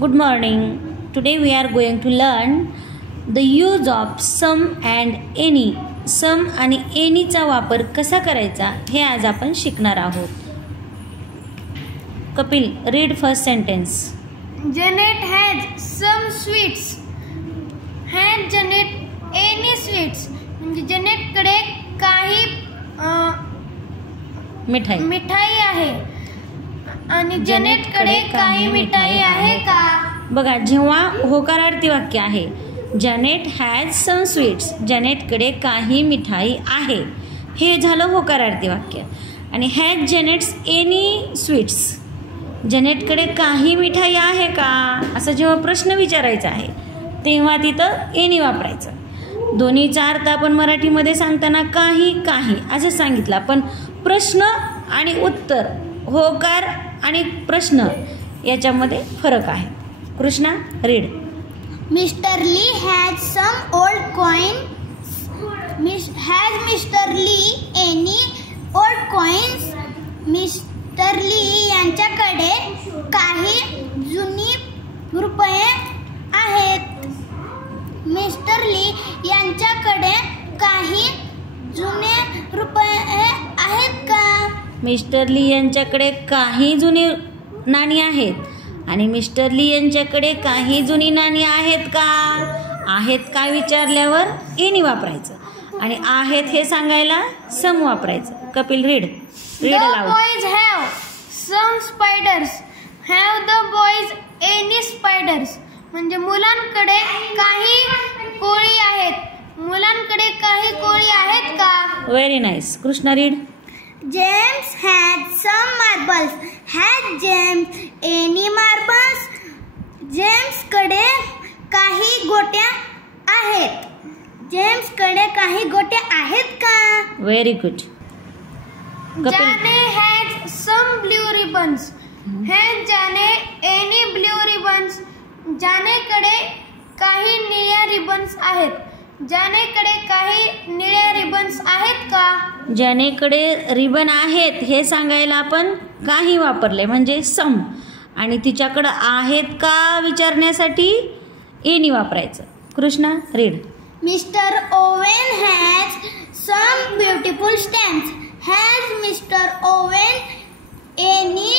Good morning. Today we are going to learn the use of some and any. Some आणि anyचा वापर कसा करायचा हे आज आपण शिकणार आहोत. Kapil, read first sentence. Janet has some sweets. Had Janet any sweets? म्हणजे जनेट कडे काही मिठाई आहे आणि जनेट कडे काही मिठाई आहे का? बघा, जेव्हा होकारार्थी वाक्य आहे जनेट हॅज सम स्वीट्स, जनेट कडे काही मिठाई आहे, हे झालं होकारार्थी वाक्य. आणि हॅज जनेट्स एनी स्वीट्स, जनेट कडे काही मिठाई आहे का असं जेव्हा प्रश्न विचारायचा आहे तेव्हा तिथं एनी वापरायचं. दोन्हीचा अर्थ आपण मराठीमध्ये सांगताना काही काही असं सांगितलं, पण प्रश्न आणि उत्तर, होकार आणि प्रश्न याच्यामध्ये फरक आहे. Krishna, read. Mister Lee has some old coins. Has mister Lee any old coins? Mister Lee यांच्याकडे काही जुनी रुपये आहेत. मिस्टर ली यांच्याकडे काही जुने रुपये आहेत का? मिस्टर ली यांच्याकडे काही जुनी नाणी आहेत आणि मिस्टर ली यांच्याकडे काही जुनी नाणी आहेत का? आहेत का विचारल्यावर एनी वापरायचं आणि आहेत हे सांगायला सम वापरायचं. Kapil, read. Read aloud. The boys have some spiders. Have the boys any spiders? म्हणजे मुलांकडे काही कोळी आहेत. मुलांकडे काही कोळी आहेत का? Very nice. Krishna, read. James had some marbles. Had James any marbles? James कडे काही गोट्या आहेत. जेम्स कडे काही गोट्या आहेत का? Very good. Jane has some blue ribbons. Had Jane any blue ribbons? जानेकडे काही निळ्या रिबन्स आहेत. जानेकडे काही निळ्या रिबन्स आहेत का? जानेकडे रिबन आहेत हे सांगायला आपण काही वापरले म्हणजे सम, आणि तिच्याकडे आहेत का विचारण्यासाठी एनी वापरायचं. Krishna, read. Mister Owen has some beautiful stamps. Has mister Owen any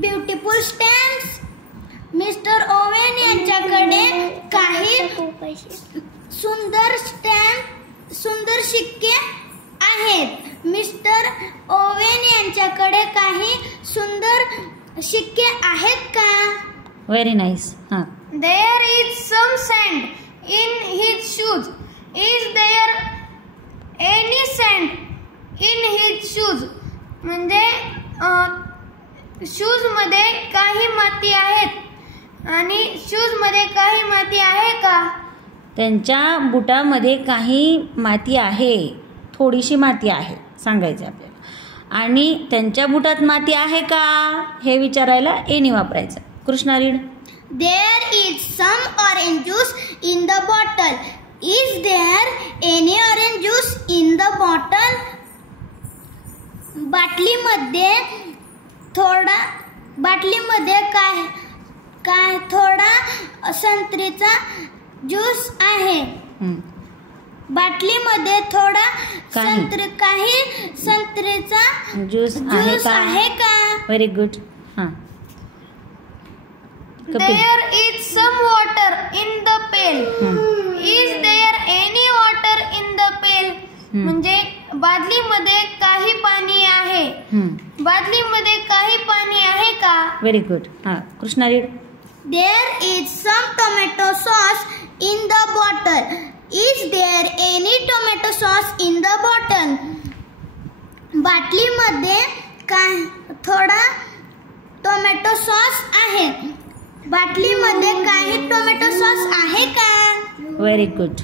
beautiful stamps? Mister Owen यांच्याकडे काही सुंदर शिक्के आहेत. मिस्टर ओवेन यांच्याकडे काही सुंदर शिक्के आहेत का? Very nice. हां. There is some sand in his shoes. Is there any sand in his shoes? म्हणजे शूज मध्ये काही माती आहेत आणि शूज मध्ये काही माती आहे का? त्यांच्या बुटामध्ये काही माती आहे, थोडीशी माती आहे सांगायचं आपल्याला, आणि त्यांच्या बुटात माती आहे का हे विचारायला एनी वापरायचं. Krishna, read. There is some orange juice in the bottle. Is there any orange juice in the bottle? बाटलीमध्ये काय थोडा संत्रीचा ज्यूस आहे. बाटलीमध्ये थोडा काही संत्रीचा ज्यूस आहे का? Very good. हां. There is some water in the pail. Is there any water in the pail? म्हणजे बादलीमध्ये काही पाणी आहे. बादलीमध्ये काही पाणी आहे का? Very good. हां. Krishna, read. There is some tomato sauce in the bottle. Is there any tomato sauce in the bottle? बाटलीमध्ये थोडा टोमॅटो सॉस आहे. बाटलीमध्ये काही टोमॅटो सॉस आहे का? Very good.